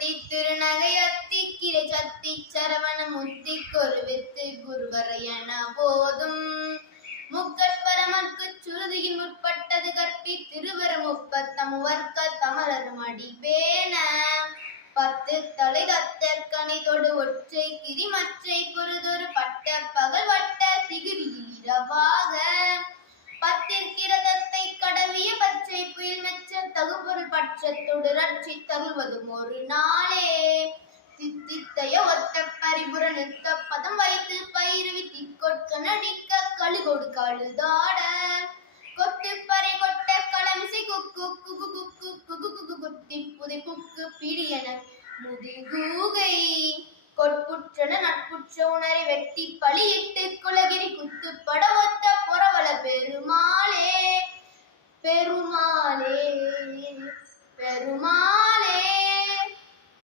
சத்தி திருநகை அத்தி கிளை சத்தி சரவண முத்தி கொருவித்து குருவரையன போதும் முக்கட்பரமற்கு சுருதியில் முற்பட்டது கற்பி திருவர முப்பத்தமுவர்க்க தமரரும் அடிபேன பத்து தலை தத்த கனி தொடு ஒற்றை கிரிமற்றை பொருதொரு பட்ட பகல் வட்ட திகிரியில் இரவாக பத்திற்கிரதத்தை கடவிய பச்சை புயல் மெச்ச தகுபொருள் பட்சத்தோடு ரட்சி தருவதும் ஒரு நாளே தித்தித்தைய ஒத்த பரிபுர நிறுத்த பதம் வைத்து பயிர்வி திக்கொட்க நடிக்க கழுகொடு கழுதாட கொத்து பறை கொட்ட களமிசை குக்கு குகு குக்கு குகு குகு குத்தி புதை குக்கு பிடியன முதுகூகை கொட்புற்றன நட்புற்ற உணரை வெட்டி பழியிட்டு குலகிரி குத்துப்பட ஒத்த புறவள பெருமாளே பெருமாளே பெருமாள்